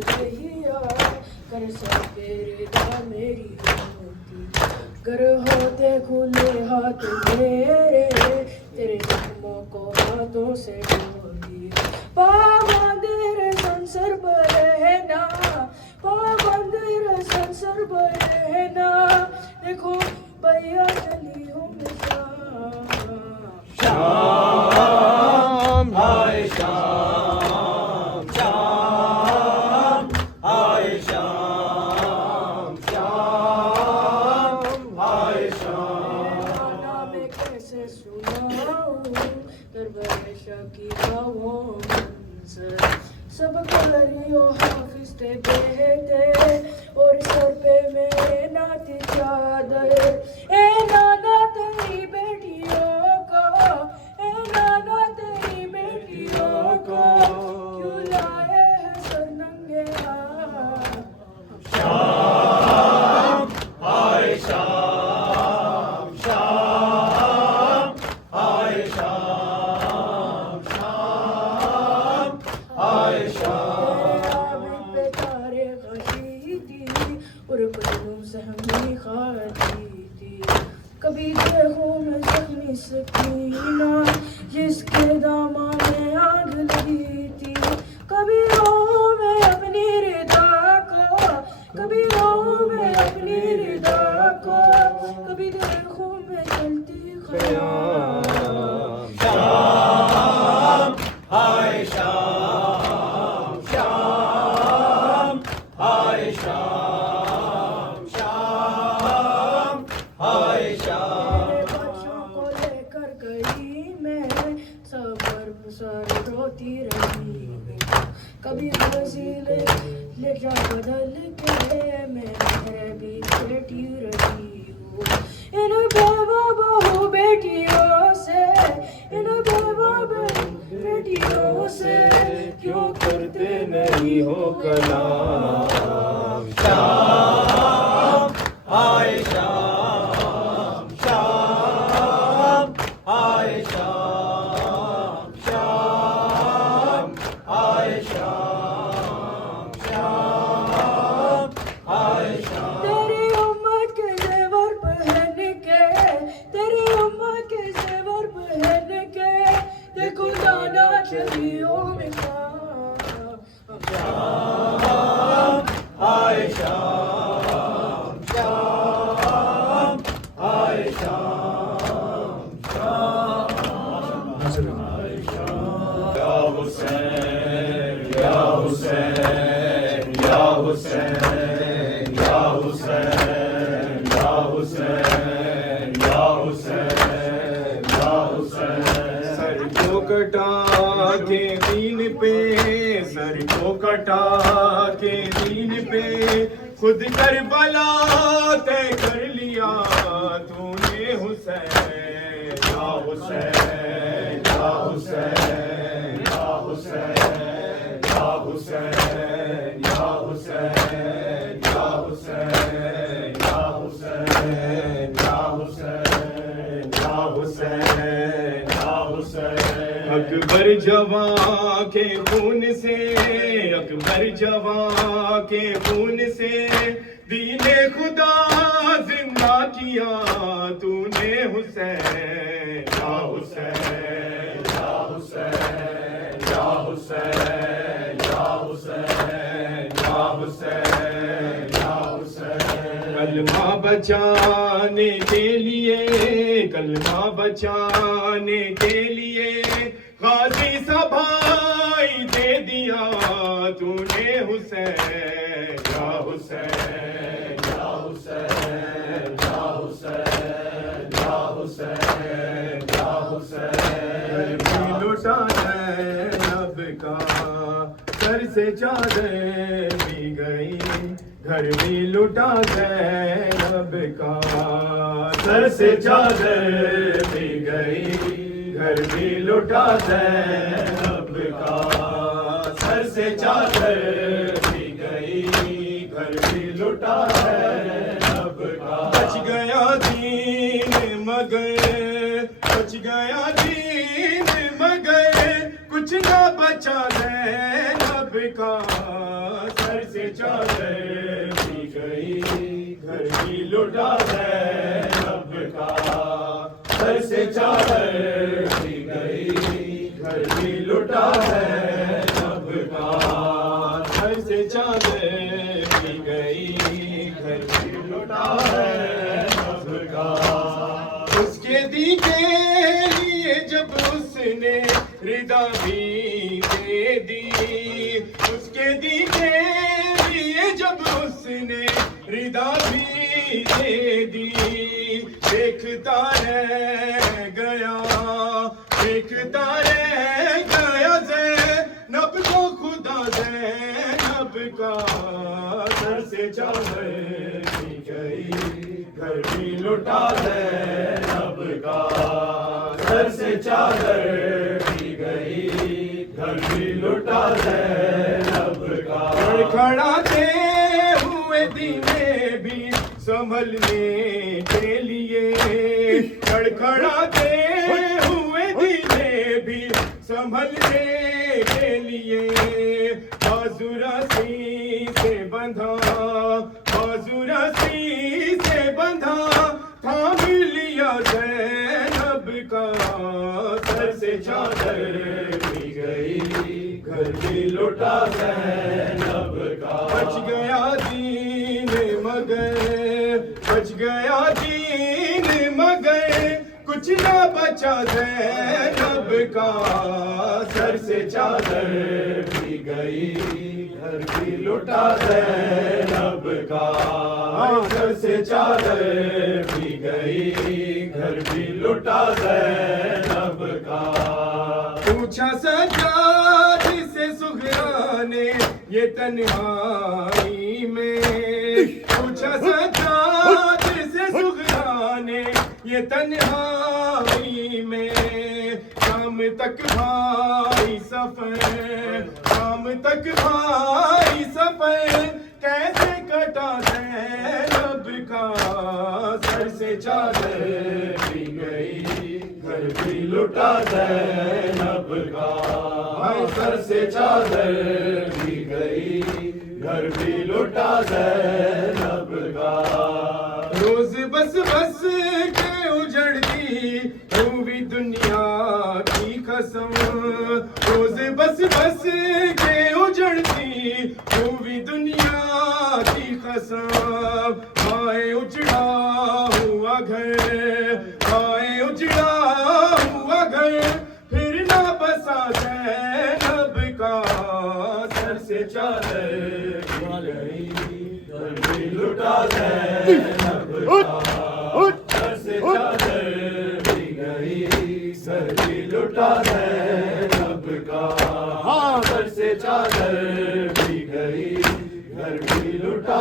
Dihya کر سب پہ رضا میری ہوتی گر ہوتے کھلے ہاتھ میرے تیرے زخموں کو ہاتھوں سے دھوتی پابند رسن سر پر رہنا پابند رسن سر پر رہنا دیکھو بھیا چلی ہوں میں شام ہائے شام شام ہائے شام شام ہائے شام نام کیسے سناؤں دربار کی وہ منظر سب قریو حافظ تھے بہتے اور سر پہ میرے نعت چادر اے نانا تیری بیٹیوں کو اے نانا تیری بیٹیوں کو کیوں لائے ہیں سر ننگے شام ہائے شام شام ہائے شام شام ہائے شام عابد پہ تارے خشیدی اور بدنوں سہمی خاتی تھی کبھی دیکھوں میں زخمی سکینہ جس کے داماں میں آگ لگی تھی کبھی روؤں میں اپنی ردا کو کبھی روؤں میں اپنی ردا کو کبھی دیکھوں میں چلتی خیام شام ہائے شام شام ہائے شام شام ہائے شام میرے بچوں کو لے کر گئی میں صبر سر روتی رہی کبھی وسیلے لے جا بدل کے میں بھی بیٹی رہی ہوں ان بیوہ بہو بیٹیوں سے ان بیوہ بیٹیوں سے کیوں کرتے نہیں ہو کلام شام ہائے شام شام ہائے شام شام ہائے شام شام ہائے شام تیری امت کے زیور پہن کے تیری امت کے زیور پہن کے دیکھو دانا چلیوں میں شام ہائے شام شام ہائے شام شام ہائے شام یا حسین یا حسین یا حسین یا حسین یا حسین یا حسین یا حسین سر کو کٹا کے دین پہ سر کو کٹا کے دین پہ خود کربلا طے کر لیا تو نے حسین یا حسین یا حسین یا حسین یا حسین یا حسین یا حسین یا حسین یا حسین یا حسین یا حسین اکبر جواں کے خون سے اکبر جواں کے خون سے دین خدا زندہ کیا تو نے حسین یا حسین یا حسین یا حسین یا حسین یا حسین یا حسین کلمہ بچانے کے لیے کلمہ بچانے کے لیے غازی سبھائی دے دیا تو نے حسین یا حسین یا حسین یا حسین یا حسین یا حسین بھی لٹا زینب کا سر سے چادر بھی گئی گھر بھی لٹا زینب کا سر سے چادر بھی گئی گھر بھی لٹا زینب کا سر سے چادر بھی گئی گھر بھی لٹا زینب کا بچ گیا دین مگر بچ گیا دین مگر کچھ نہ بچا زینب کا سر چادر بھی گئی گھر بھی لٹا زینب کا سر سے چادر بھی گئی گھر بھی لٹا زینب کا گھر سے چادر بھی گئی گھر بھی لٹا زینب کا اس کے دی کے لیے جب اس نے ردا بھی دے دی اس کے دی کے لیے جب اس نے ردا بھی دے دی دیکھتا رہ گیا دیکھتا رہ گیا زینب کو خدا زینب کا سر سے چادر بھی گئی گھر بھی لٹا زینب کا سر سے چادر بھی گئی گھر بھی لٹا زینب کا کھڑکھڑاتے ہوئے دینے بھی سنبھلنے کے لیے کھڑکھڑاتے ہوئے دینے بھی سنبھلنے کے لیے بازو رسی سے بندھا بازو رسی سے بندھا تھام لیا زینب کا سر سے چادر بھی گئی گھر بھی لٹا زینب کا بچ گیا دین مگر بچ گیا دین مگر کچھ نہ بچا زینب کا سر سے چادر بھی گئی گھر بھی لٹا زینب کا سر سے چادر بھی گئی گھر بھی لٹا زینب کا پوچھا سجاد سے سغرا نے یہ تنہائی میں پوچھا سجاد سے سغرا نے یہ تنہائی میں شام تک بھائی سفر شام تک بھائی سفر کیسے کٹا زینب کا سر سے چادر بھی گئی گھر بھی لٹا زینب کا سر سے چادر بھی گئی گھر بھی لٹا زینب کا روز بس بس کے اجڑتی ہوئی دنیا کی قسم روز بس بس کے اجڑتی ہوئی دنیا کی قسم ہائے اجڑا ہوا گھر ہائے اجڑا ہوا گھر پھر نہ بسا زینب کا سر سے چادر بھی گئی گھر بھی لٹا زینب کا سر سے چادر بھی گئی سر بھی لٹا زینب کا سر سے چادر بھی گئی گھر بھی لٹا